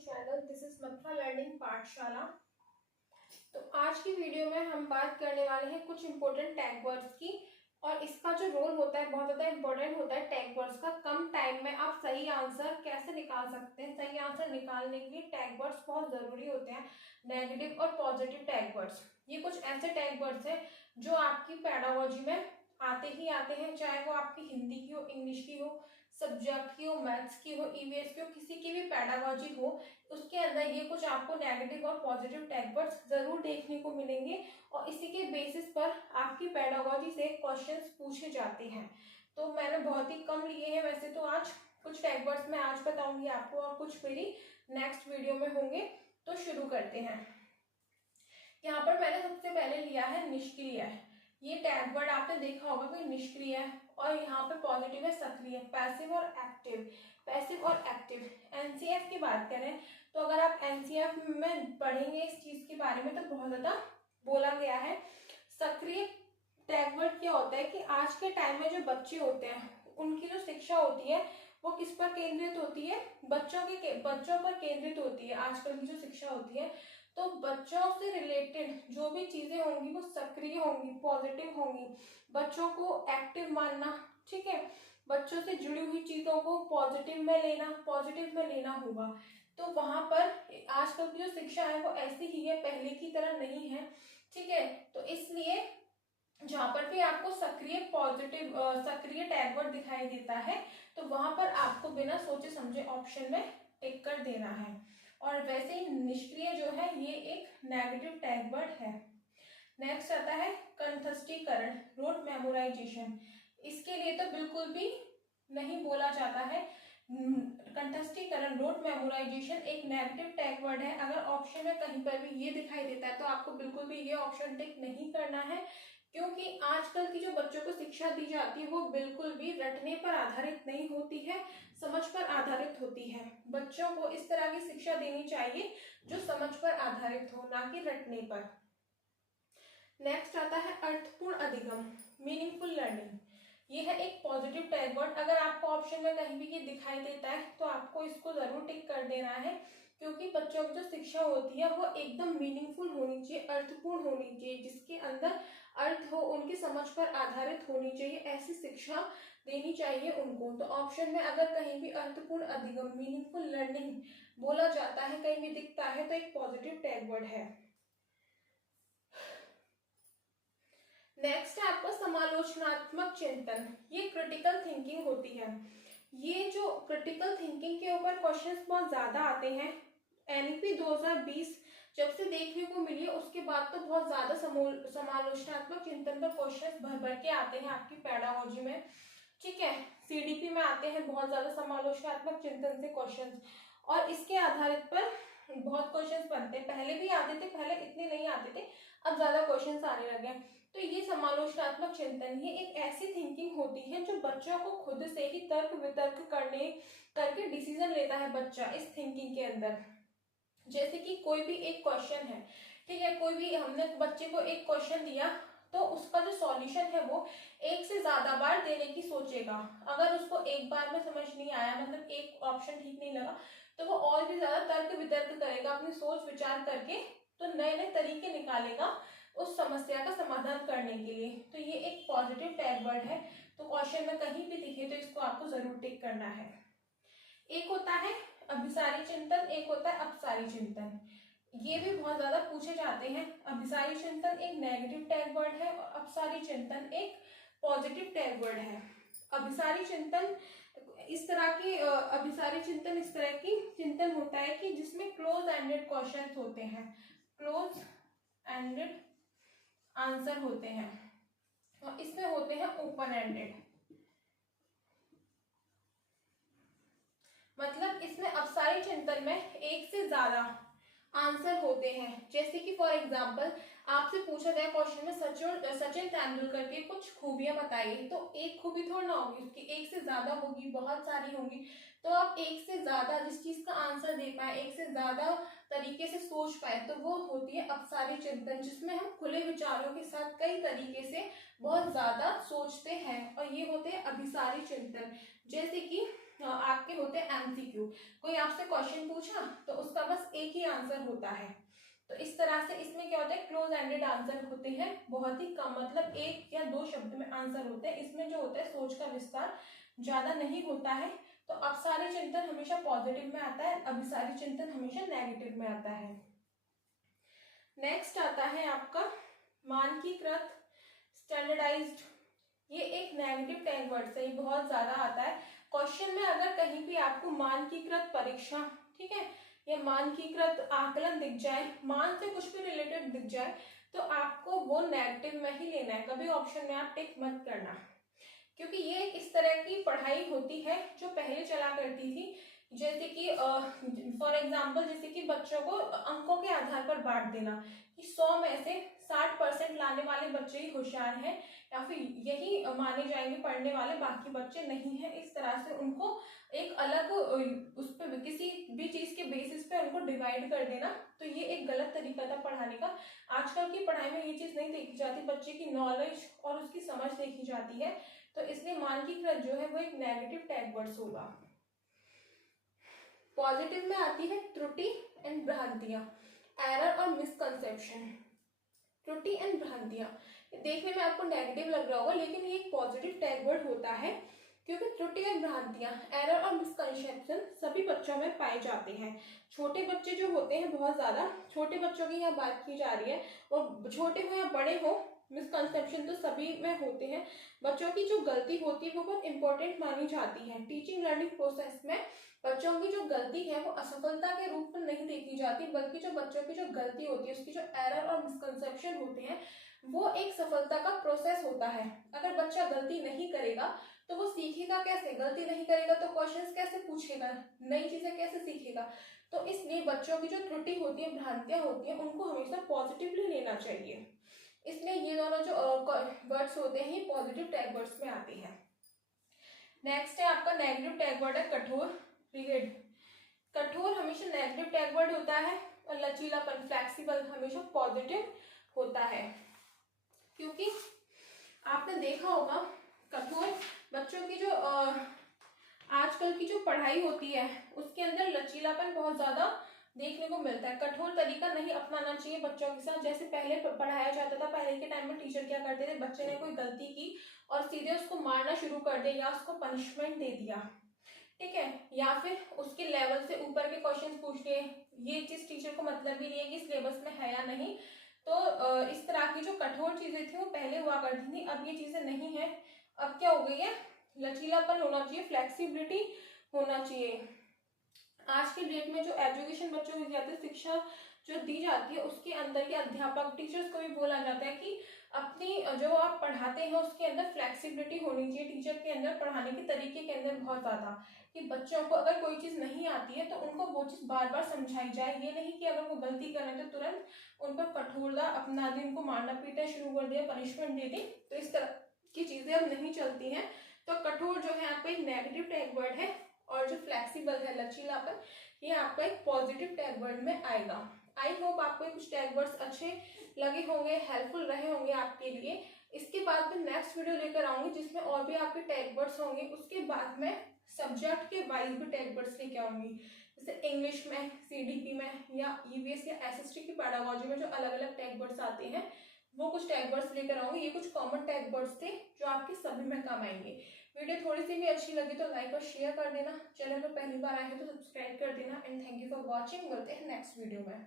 Channel this is Mathura learning पाठशाला। तो आज की वीडियो में हम बात करने वाले हैं कुछ इंपॉर्टेंट टैग वर्ड्स की। और इसका जो रोल होता है बहुत ज़्यादा इंपॉर्टेंट होता है टैग वर्ड्स का। कम टाइम में आप सही आंसर कैसे निकाल सकते हैं, सही आंसर निकालने के लिए टैग वर्ड्स बहुत ज़रूरी होते हैं। नेगेटिव और पॉजिटिव टैग वर्ड्स, ये कुछ ऐसे टैग वर्ड्स हैं जो आपकी पेडागोजी में आते ही आते हैं, चाहे वो आपकी हिंदी की हो, इंग्लिश की हो, सब्जेक्ट की हो, मैथ्स की हो, ईवीएस की हो, किसी की भी पेडागोजी हो, उसके अंदर ये कुछ आपको नेगेटिव और पॉजिटिव टैग वर्ड्स जरूर देखने को मिलेंगे। और इसी के बेसिस पर आपकी पेडागोजी से क्वेश्चंस पूछे जाते हैं। तो मैंने बहुत ही कम लिए हैं वैसे तो। आज कुछ टैग वर्ड्स मैं आज बताऊंगी आपको और कुछ मेरी नेक्स्ट वीडियो में होंगे। तो शुरू करते हैं। यहाँ पर मैंने सबसे पहले लिया है निष्क्रिय। ये टैग वर्ड आपने देखा होगा कि निष्क्रिय है, और यहाँ पे पॉजिटिव है सक्रिय, पैसिव और एक्टिव। पैसिव और एक्टिव। एनसीएफ की बात करें तो अगर आप एनसीएफ में पढ़ेंगे इस चीज के बारे में तो बहुत ज्यादा बोला गया है। सक्रिय टैग वर्ड क्या होता है कि आज के टाइम में जो बच्चे होते हैं उनकी जो शिक्षा होती है वो किस पर केंद्रित होती है, बच्चों पर केंद्रित होती है। आजकल की जो शिक्षा होती है तो बच्चों से रिलेटेड जो भी चीजें होंगी वो सक्रिय होंगी, पॉजिटिव होंगी। बच्चों को एक्टिव मानना, ठीक है, बच्चों से जुड़ी हुई चीजों को पॉजिटिव में लेना होगा। तो वहां पर आजकल की जो शिक्षा है वो ऐसी ही है, पहले की तरह नहीं है, ठीक है। तो इसलिए जहां पर भी आपको सक्रिय टैग वर्ड दिखाई देता है तो वहां पर आपको बिना सोचे समझे ऑप्शन में टिक कर देना है। और वैसे ही निष्क्रिय जो है ये एक नेगेटिव टैग वर्ड है। नेक्स्ट आता है कंठस्थीकरण, रोट मेमोराइजेशन। इसके लिए तो बिल्कुल भी नहीं बोला जाता है। कंठस्थीकरण, रोट मेमोराइजेशन एक नेगेटिव टैग वर्ड है। अगर ऑप्शन में कहीं पर भी ये दिखाई देता है तो आपको बिल्कुल भी ये ऑप्शन टिक नहीं करना है, क्योंकि आजकल की जो बच्चों को शिक्षा दी जाती है वो बिल्कुल भी रटने पर आधारित नहीं होती है, समझ पर आधारित होती है। बच्चों को इस तरह की शिक्षा देनी चाहिए जो समझ पर आधारित हो, ना कि रटने पर। नेक्स्ट आता है अर्थपूर्ण अधिगम, मीनिंगफुल लर्निंग। ये है एक पॉजिटिव टैग वर्ड। अगर आपको ऑप्शन में कहीं भी ये दिखाई देता है तो आपको इसको जरूर टिक कर देना है, क्योंकि बच्चों की जो शिक्षा होती है वो एकदम मीनिंगफुल होनी चाहिए, अर्थपूर्ण होनी चाहिए, जिसके अंदर अर्थ हो, उनकी समझ पर आधारित होनी चाहिए, ऐसी शिक्षा देनी चाहिए उनको। तो ऑप्शन में अगर कहीं भी अर्थपूर्ण अधिगम, मीनिंगफुल लर्निंग बोला जाता है, कहीं भी दिखता है तो एक पॉजिटिव टैग वर्ड है। नेक्स्ट है आपका समालोचनात्मक चिंतन। ये क्रिटिकल थिंकिंग होती है। ये जो क्रिटिकल थिंकिंग के ऊपर क्वेश्चंस बहुत ज्यादा आते हैं। एनईपी 2020 जब से देखने को मिली है उसके बाद तो बहुत ज्यादा समालोचनात्मक चिंतन पर क्वेश्चंस भर भर के आते हैं आपकी पेडागोजी में, ठीक है। सीडीपी में आते हैं बहुत ज्यादा समालोचनात्मक चिंतन से क्वेश्चंस, और इसके आधारित पर बहुत क्वेश्चंस बनते हैं। पहले भी आते थे, पहले इतने नहीं आते थे, अब ज्यादा क्वेश्चंस आने लगे। तो ये समालोचनात्मक चिंतन, ये एक ऐसी थिंकिंग होती है जो बच्चों को खुद से ही तर्क वितर्क करके डिसीजन लेता है बच्चा इस थिंकिंग के अंदर। जैसे कि कोई भी एक क्वेश्चन है, ठीक है, कोई भी हमने बच्चे को एक क्वेश्चन दिया तो उसका जो सॉल्यूशन है वो एक से ज्यादा बार देने की सोचेगा। अगर उसको एक बार में समझ नहीं आया, मतलब एक ऑप्शन ठीक नहीं लगा, तो वो और भी ज्यादा तर्क वितर्क करेगा, अपनी सोच विचार करके तो नए नए तरीके निकालेगा उस समस्या का समाधान करने के लिए। तो ये एक पॉजिटिव टैग वर्ड है। तो क्वेश्चन में कहीं भी दिखे तो इसको आपको जरूर टिक करना है। एक होता है अभिसारी चिंतन, एक होता है अपसारी चिंतन। ये भी बहुत ज्यादा पूछे जाते हैं। अभिसारी चिंतन एक नेगेटिव टैग वर्ड है और अपसारी चिंतन एक पॉजिटिव टैग वर्ड है। अभिसारी चिंतन इस तरह की चिंतन होता है कि जिसमें क्लोज एंडेड क्वेश्चंस होते हैं, क्लोज एंडेड आंसर होते हैं, और इसमें होते हैं ओपन एंडेड। मतलब इसमें अपसारी चिंतन में एक से ज्यादा आंसर होते हैं। जैसे कि फॉर एग्जांपल आपसे पूछा जाए क्वेश्चन में सचिन तेंदुलकर की कुछ खूबियां बताइए, तो एक खूबी थोड़ी ना होगी उसकी, एक से ज्यादा होगी, बहुत सारी होंगी। तो आप एक से ज्यादा जिस चीज का आंसर दे पाए, एक से ज्यादा तरीके से सोच पाए, तो वो होती है अपसारी चिंतन, जिसमें हम खुले विचारों के साथ कई तरीके से बहुत ज्यादा सोचते हैं। और ये होते हैं अभिसारी चिंतन। जैसे कि आपके होते हैं एमसीक्यू। MCQ, कोई आपसे क्वेश्चन पूछा तो उसका बस एक ही आंसर होता है। तो इस तरह से इसमें क्या होता है, क्लोज एंडेड आंसर होते हैं, बहुत ही कम, मतलब 1 या 2 शब्द में आंसर होते हैं। इसमें जो होता है सोच का विस्तार ज्यादा नहीं होता है। तो अब सारी चिंतन हमेशा पॉजिटिव में आता है, अभी सारी चिंतन हमेशा नेगेटिव में आता है। नेक्स्ट आता है आपका मानकीकृत, स्टैंडर्डाइज्ड। ये एक नेगेटिव टैग वर्ड है, ये बहुत ज्यादा आता है क्वेश्चन में। अगर कहीं भी आपको मानकीकृत परीक्षा, ठीक है, या मानकीकृत आकलन दिख जाए, मान से कुछ भी रिलेटेड दिख जाए, तो आपको वो नेगेटिव में ही लेना है, कभी ऑप्शन में आप टिक मत करना, क्योंकि ये इस तरह की पढ़ाई होती है जो पहले चला करती थी। जैसे कि फॉर एग्जाम्पल, जैसे कि बच्चों को अंकों के आधार पर बांट देना कि 100 में से 60% लाने वाले बच्चे ही होशियार हैं, या फिर यही माने जाएंगे पढ़ने वाले, बाकी बच्चे नहीं हैं। इस तरह से उनको एक अलग उस पर किसी भी चीज के बेसिस पे उनको डिवाइड कर देना, तो ये एक गलत तरीका था पढ़ाने का। आजकल की पढ़ाई में ये चीज नहीं देखी जाती, बच्चे की नॉलेज और उसकी समझ देखी जाती है। तो इसलिए मानकीकृत जो है वो एक नेगेटिव टैग वर्ड्स होगा। पॉजिटिव में आती है त्रुटि एंड भ्रांतियां, एरर और मिसकंसेप्शन। त्रुटि एंड भ्रांतियां देखने में आपको नेगेटिव लग रहा होगा, लेकिन ये एक पॉजिटिव टैग वर्ड होता है, क्योंकि त्रुटि और भ्रांतियां, एरर और मिसकंसेप्शन सभी बच्चों में पाए जाते हैं। छोटे बच्चे जो होते हैं, बहुत ज्यादा छोटे बच्चों की यहाँ बात की जा रही है, और छोटे हो या बड़े हो, मिसकंसेप्शन तो सभी में होते हैं। बच्चों की जो गलती होती है वो बहुत इंपॉर्टेंट मानी जाती है। टीचिंग लर्निंग प्रोसेस में बच्चों की जो गलती है वो असफलता के रूप में नहीं देखी जाती, बल्कि जो बच्चों की जो गलती होती है, उसकी जो एरर और मिसकंसेप्शन होते हैं, वो एक सफलता का प्रोसेस होता है। अगर बच्चा गलती नहीं करेगा तो वो सीखेगा कैसे, गलती नहीं करेगा तो क्वेश्चंस कैसे पूछेगा, नई चीजें कैसे सीखेगा। तो इसलिए बच्चों की जो त्रुटि होती है, भ्रांतियां होती है, उनको हमेशा पॉजिटिवली लेना चाहिए। इसलिए ये दोनों जो वर्ड्स होते हैं ये पॉजिटिव टैग वर्ड्स में आते हैं। नेक्स्ट है आपका नेगेटिव टैग वर्ड है कठोर, रिजिड। कठोर हमेशा नेगेटिव टैग वर्ड होता है, और लचीलापन, फ्लेक्सिबल हमेशा पॉजिटिव होता है। क्योंकि आपने देखा होगा कठोर बच्चों की जो आजकल की जो पढ़ाई होती है उसके अंदर लचीलापन बहुत ज्यादा देखने को मिलता है। कठोर तरीका नहीं अपनाना चाहिए बच्चों के साथ। जैसे पहले पढ़ाया जाता था, पहले के टाइम में टीचर क्या करते थे, बच्चे ने कोई गलती की और सीधे उसको मारना शुरू कर दिया या उसको पनिशमेंट दे दिया, ठीक है, या फिर उसके लेवल से ऊपर के क्वेश्चन पूछ लिए। ये चीज टीचर को मतलब भी नहीं है कि सिलेबस में है या नहीं। तो इस तरह की जो कठोर चीजें थी वो पहले हुआ करती थी, अब ये चीजें नहीं है। अब क्या हो गई है, लचीलापन होना चाहिए, फ्लेक्सिबिलिटी होना चाहिए। आज के डेट में जो एजुकेशन बच्चों को दी जाती है, शिक्षा जो दी जाती है, उसके अंदर के अध्यापक, टीचर्स को भी बोला जाता है कि अपनी जो आप पढ़ाते हैं उसके अंदर फ्लेक्सिबिलिटी होनी चाहिए, टीचर के अंदर पढ़ाने के तरीके के अंदर बहुत ज्यादा, कि बच्चों को अगर कोई चीज नहीं आती है तो उनको वो चीज बार बार समझाई जाए। ये नहीं कि अगर वो गलती करें तो तुरंत उन पर कठोरता अपना दी, उनको मारना पीटना शुरू कर दिया, पनिशमेंट दे दी। तो इस तरह की चीजें अब नहीं चलती हैं। तो कठोर जो है आपका एक नेगेटिव टैग वर्ड है, और जो फ्लेक्सिबल है, लचीलापन, ये आपका एक पॉजिटिव टैग वर्ड में आएगा। आई होप आपको कुछ टैग वर्ड्स अच्छे लगे होंगे, हेल्पफुल रहे होंगे आपके लिए। इसके बाद मैं नेक्स्ट वीडियो लेकर आऊंगी जिसमें और भी आपके टैग वर्ड्स होंगे। उसके बाद में सब्जेक्ट के वाइज भी टैग वर्ड्स लेके आऊंगी, जैसे इंग्लिश में, CDP में, या EVS या SST की पेडागोजी में जो अलग अलग टैग वर्ड्स आते हैं वो कुछ टैग वर्ड्स लेकर आऊंगी। ये कुछ कॉमन टैग वर्ड्स थे जो आपके सभी में काम आएंगे। वीडियो थोड़ी सी भी अच्छी लगी तो लाइक और शेयर कर देना, चैनल पर पहली बार आए हैं तो सब्सक्राइब कर देना। And thank you for watching. मिलते हैं नेक्स्ट वीडियो में।